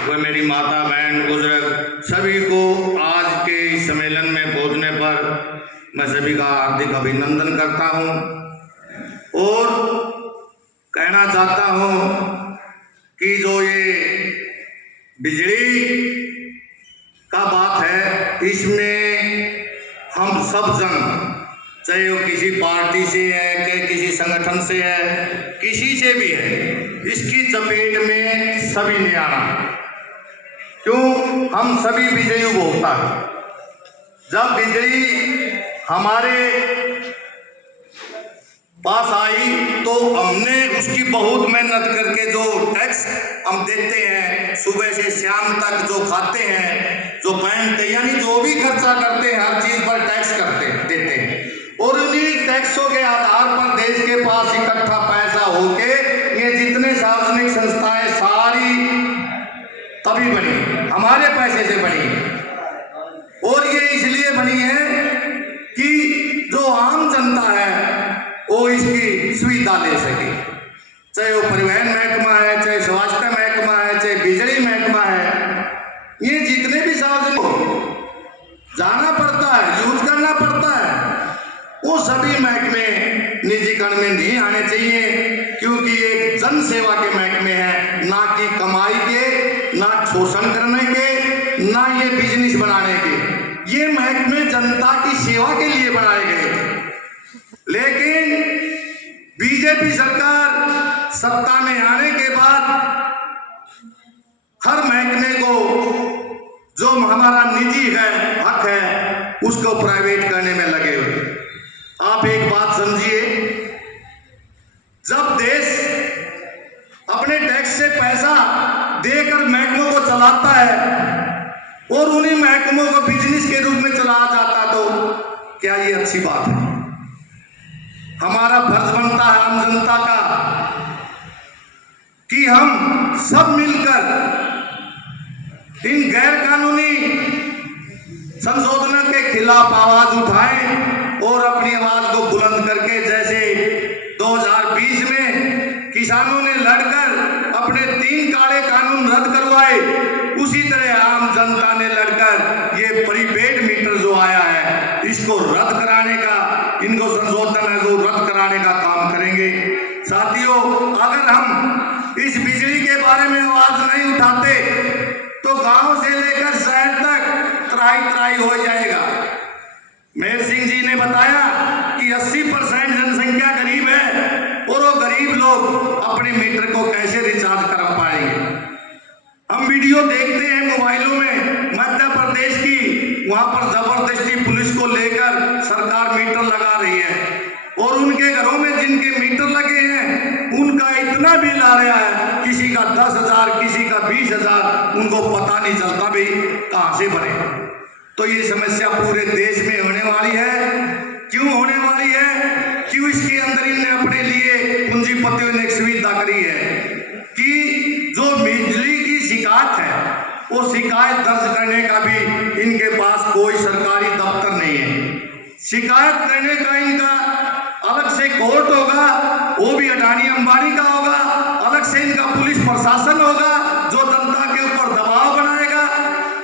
व मेरी माता बहन बुजुर्ग सभी को आज के इस सम्मेलन में पहुंचने पर मैं सभी का हार्दिक अभिनंदन करता हूं और कहना चाहता हूं कि जो ये बिजली का बात है, इसमें हम सब जन, चाहे वो किसी पार्टी से है, चाहे किसी संगठन से है, किसी से भी है, इसकी चपेट में सभी ने आना। क्यों? हम सभी बिजली उपभोक्ता हैं। जब बिजली हमारे पास आई तो हमने उसकी बहुत मेहनत करके जो टैक्स हम देते हैं, सुबह से शाम तक जो खाते हैं, जो पहनते, यानी जो भी खर्चा करते हैं, हर चीज पर टैक्स देते हैं। और उन्हीं टैक्सों के आधार पर देश के पास इकट्ठा पैसा होके ये जितने सार्वजनिक संस्थाएं सारी तभी बनी, हमारे पैसे से बनी। और ये इसलिए बनी है कि जो आम जनता है वो इसकी सुविधा ले सके, चाहे वो परिवहन महकमा है, चाहे स्वास्थ्य महकमा है, चाहे बिजली महकमा है, ये जितने भी सार्वजनिक जाना पड़ता है, यूज करना पड़ता है, वो सभी महकमे निजीकरण में नहीं आने चाहिए, क्योंकि एक जन सेवा के महकमे हैं, ना कि कमाई के, ना शोषण करने के, ना ये बिजनेस बनाने के। ये महकमे जनता की सेवा के लिए बनाए गए थे। लेकिन बीजेपी सरकार सत्ता में आने के बाद हर महकमे को जो हमारा निजी है, हक है, उसको प्राइवेट करने में लगे हुए। आप एक बात समझिए, जब देश अपने टैक्स से पैसा देकर महकमों को चलाता है और उन्हीं महकमों को बिजनेस के रूप में चलाया जाता, तो क्या ये अच्छी बात है? हमारा फर्ज बनता है आम जनता का कि हम सब मिलकर इन गैर कानूनी संशोधनों के खिलाफ आवाज उठाएं और अपनी आवाज को बुलंद करके, जैसे 2020 में किसानों ने लड़कर अपने 3 काले कानून रद्द करवाए, उसी तरह आम जनता ने लड़कर ये प्रीपेड मीटर जो आया है, इसको रद्द कराने का, इनको संशोधन है जो रद्द कराने का काम करेंगे। साथियों, अगर हम इस बिजली के बारे में आवाज नहीं उठाते तो गांव से लेकर शहर तक त्राही हो जाएगा। मेहर सिंह जी ने बताया कि 80% जनसंख्या गरीब है और वो गरीब लोग अपने मीटर को कैसे रिचार्ज कर पाएंगे। हम वीडियो देखते हैं मोबाइलों में मध्य प्रदेश की, वहां पर जबरदस्ती पुलिस को लेकर सरकार मीटर लगा रही है और उनके घरों में जिनके मीटर लगे हैं उनका इतना बिल आ रहा है, किसी का 10,000, किसी का 20,000, उनको पता नहीं चलता भी कहां से भरे। तो ये समस्या पूरे देश में होने वाली है। क्यों होने वाली है? क्यों इसके अंदर इनने अपने लिए पूंजीपतियों ने एक सुविधा करी है कि जो बिजली की शिकायत है वो शिकायत दर्ज करने का भी इनके पास कोई सरकारी दफ्तर नहीं है। शिकायत करने का इनका अलग से कोर्ट होगा, वो भी अडानी अंबानी का होगा, अलग से इनका पुलिस प्रशासन होगा जो जनता के ऊपर दबाव बनाएगा।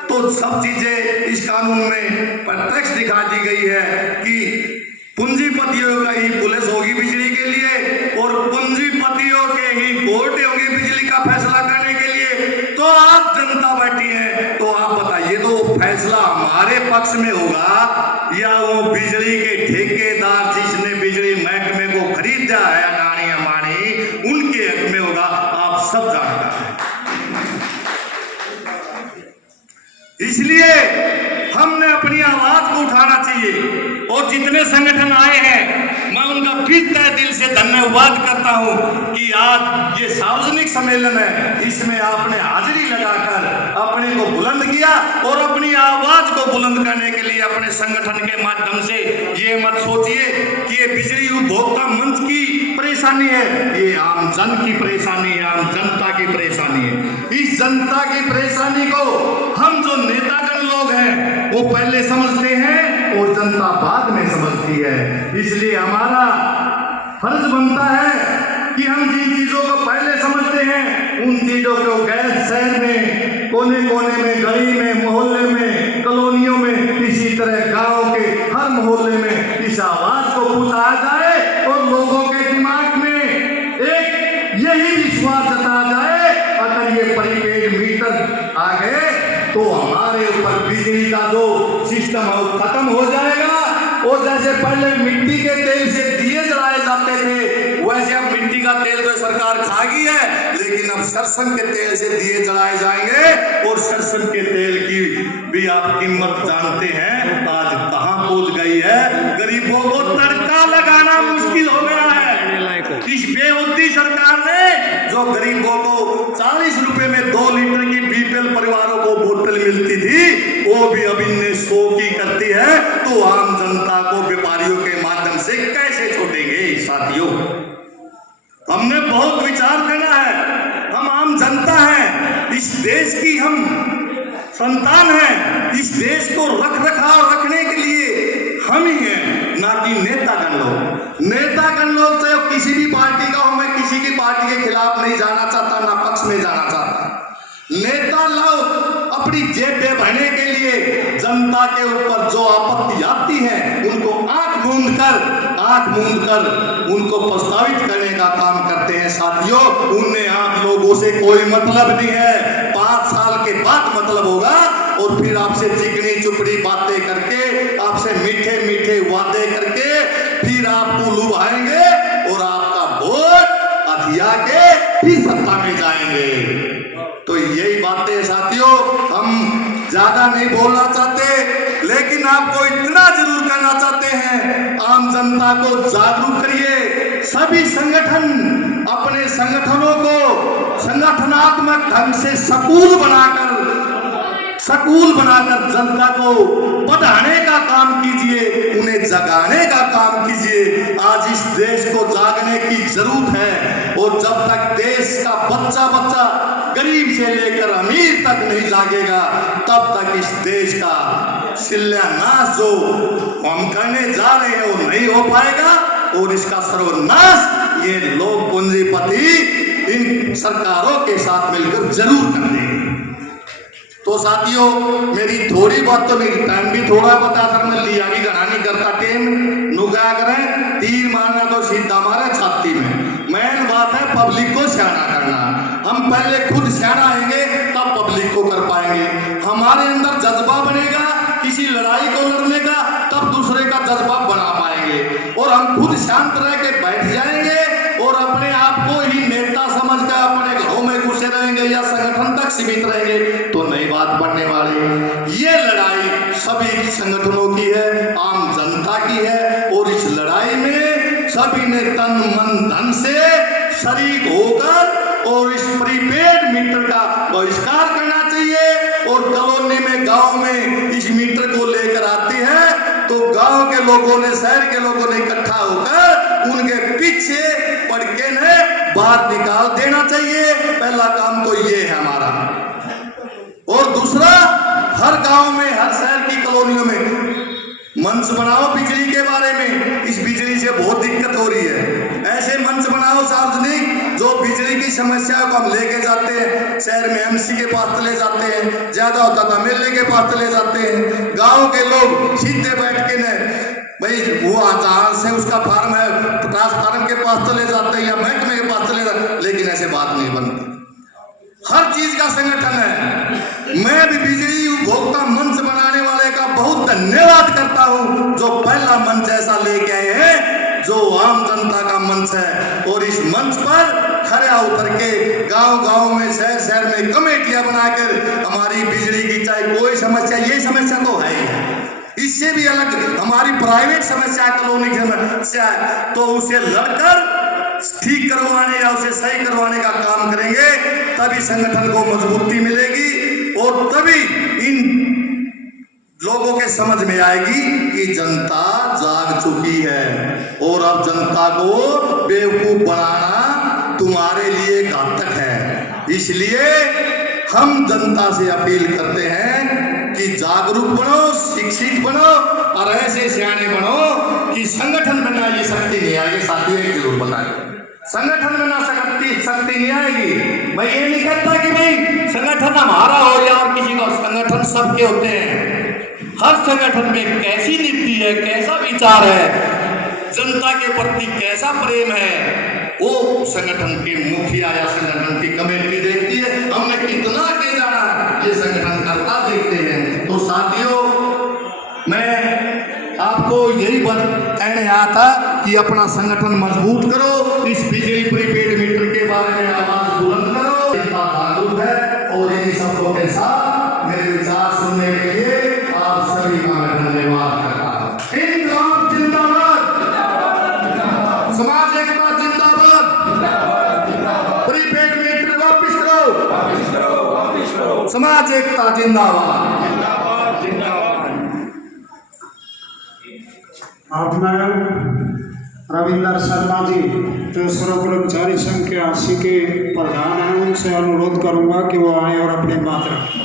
तो सब चीजें इस कानून में प्रत्यक्ष दिखा दी गई है कि पूंजीपतियों का ही पुलिस होगी बिजली के लिए और पूंजीपतियों के ही कोर्ट होंगे बिजली का फैसला करने के लिए। तो आप जनता बैठी है, तो आप बताइए, तो फैसला हमारे पक्ष में होगा या वो बिजली के ठेकेदार जिसने बिजली महकमे को खरीदा है अडानी अंबानी, उनके हक में होगा? आप सब जानता है। इसलिए हमने अपनी आवाज को उठाना चाहिए और जितने संगठन आए हैं मैं उनका फिर तहे दिल से धन्यवाद करता हूं कि आज ये सार्वजनिक सम्मेलन है, इसमें आपने हाजिरी लगाकर अपने को बुलंद किया और अपनी आवाज को बुलंद करने के लिए अपने संगठन के माध्यम से ये मत सोचिए कि ये बिजली उपभोक्ता मंच की परेशानी है, ये आम जन की परेशानी है, आम जनता की परेशानी है। इस जनता की परेशानी को हम जो नेतागण लोग हैं वो पहले समझते हैं और जनता बाद में समझती है। इसलिए हमारा फर्ज बनता है कि हम जिन चीजों को पहले समझते हैं उन चीजों को गैर शहर में आ गए तो हमारे ऊपर बिजली का जो सिस्टम है वो खत्म हो जाएगा। और जैसे पहले मिट्टी के तेल से दिए जलाए जाते थे, वैसे अब मिट्टी का तेल तो सरकार खा गई है, लेकिन अब सरसों के तेल से दिए जलाए जाएंगे। और सरसों के तेल की भी आप कीमत जानते हैं आज कहां पहुंच गई है। गरीबों को तड़का लगाना मुश्किल हो गया है। इस बेहुदी सरकार ने जो गरीबों को 40 रुपए में 2 लीटर की बीपीएल परिवारों को बोतल मिलती थी, वो भी अब इनने 100 की करती है। तो आम जनता को व्यापारियों के माध्यम से कैसे छोड़ेंगे साथियों? हमने बहुत विचार करना है। हम आम जनता हैं, इस देश की हम संतान हैं। इस देश को रख रखाव रखने के लिए हम ही हैं, ना कि नेतागण लोग। नेतागण लोग चाहे किसी भी पार्टी का हो, मैं किसी की पार्टी के खिलाफ नहीं जाना चाहता, ना पक्ष में जाना चाहता। नेता लोग अपनी जेबें भरने के लिए जनता के ऊपर जो आपत्ति आती है उनको आंख मूंद कर उनको प्रस्तावित करने का काम करते हैं साथियों। उन्हें आप लोगों से कोई मतलब नहीं है। 5 साल के बाद मतलब होगा और फिर आपसे चिकनी चुपड़ी बातें करके, आपसे मीठे मीठे वादे करके फिर आपको लुभाएंगे और आपका वोट अधिया के फिर सत्ता में जाएंगे। तो यही बातें साथियों, हम ज्यादा नहीं बोलना चाहते, लेकिन आपको इतना जरूर करना चाहते हैं, आम जनता को जागरूक करिए। सभी संगठन अपने संगठनों को संगठनात्मक ढंग से सकूल बनाकर जनता को बढ़ाने का काम कीजिए, उन्हें जगाने का काम कीजिए। आज इस देश को जागने की जरूरत है। और जब तक देश का बच्चा गरीब से लेकर अमीर तक नहीं जागेगा, तब तक इस देश का शिलान्यास जो हम करने जा रहे हैं वो नहीं हो पाएगा। और इसका सर्वनाश ये लोग पूंजीपति इन सरकारों के साथ मिलकर जरूर कर देंगे। तो साथियों, मेरी थोड़ी बात तो मेरी टाइम भी थोड़ा बताकर मैं लिया की गणानी करता टेम नुका करें, तीर मारना तो सीधा मारे छाती में। मेन बात है पब्लिक को सियाना करना। हम पहले खुद सियाना आएंगे तब पब्लिक को कर पाएंगे। हमारे अंदर जज्बा बनेगा किसी लड़ाई को लड़ने का, तब दूसरे का जज्बा बना पाएंगे। और हम खुद शांत रह के बैठ जाएंगे और अपने आप को ही नेता समझकर अपने घरों में घुसे रहेंगे या संगठन तक सीमित रहेंगे तो नई बात बढ़ने वाली। ये लड़ाई सभी संगठनों की है, आम जनता की है। और इस लड़ाई में सभी ने तन मन धन से शरीक होकर और इस प्रीपेड मीटर का बहिष्कार करना चाहिए। और कॉलोनी में गांव में इस मीटर को लेकर आती है तो गांव के लोगों ने, शहर के लोगों ने इकट्ठा होकर उनके पीछे पड़ के ने बाहर निकाल देना चाहिए। पहला काम तो ये है हमारा। और दूसरा, हर गांव में, हर शहर की कॉलोनियों में मंच बनाओ बिजली के बारे में। इस बिजली से बहुत दिक्कत हो रही है। ऐसे मंच बनाओ सार्वजनिक जो बिजली की समस्याओं को हम लेके जाते हैं। शहर में एमसी के पास चले जाते हैं, ज्यादा होता था मेले के पास चले जाते हैं। गांव के लोग सीधे बैठ के न भाई वो जहां से उसका फार्म है ट्रांसफार्म के पास चले जाते हैं या महकमे के पास चले जाते, लेकिन ऐसे बात नहीं बनती। हर चीज का संगठन है। मैं भी बिजली उपभोक्ता मंच बनाने वाले का बहुत धन्यवाद करता हूं जो पहला मंच ऐसा लेके आए हैं जो आम जनता का मंच है। और इस मंच पर खड़ा उतर के गांव-गांव में, शहर में कमेटियां बनाकर हमारी बिजली की चाहे कोई समस्या, ये समस्या तो है ही, इससे भी अलग हमारी प्राइवेट समस्या, कॉलोनी की समस्या है, तो उसे लड़कर ठीक करवाने या उसे सही करवाने का काम करेंगे। तभी संगठन को मजबूती मिलेगी और तभी इन लोगों के समझ में आएगी कि जनता जाग चुकी है और अब जनता को बेवकूफ बनाना तुम्हारे लिए घातक है। इसलिए हम जनता से अपील करते हैं कि जागरूक बनो, शिक्षित बनो और ऐसे सियाने बनो कि संगठन बनना ये शक्ति नहीं आएगी। साथियों एक जरूर बताएं, संगठन में ना शक्ति नहीं आएगी। मैं ये नहीं कहता कि भाई संगठन हमारा हो या और किसी का, संगठन सबके होते हैं। हर संगठन में कैसी नीति है, कैसा विचार है, जनता के प्रति कैसा प्रेम है, वो संगठन के मुखिया या संगठन की कमेटी देखती है। हमने कितना आगे जाना है ये आया था कि अपना संगठन मजबूत करो, इस बिजली प्रीपेड मीटर के बारे में आवाज बुलंद करो। इतना ताल्लुक है और इन शब्दों के साथ मेरे विचार सुनने के लिए आप सभी का मैं धन्यवाद करता हूँ। इनकलाब जिंदाबाद, समाज एकता जिंदाबाद, प्रीपेड मीटर वापस करो, समाज एकता जिंदाबाद। अब मैं रविंदर शर्मा जी जो सर्व कर्मचारी संघ के 80 के प्रधान हैं उनसे अनुरोध करूंगा कि वो आए और अपनी बात रखें।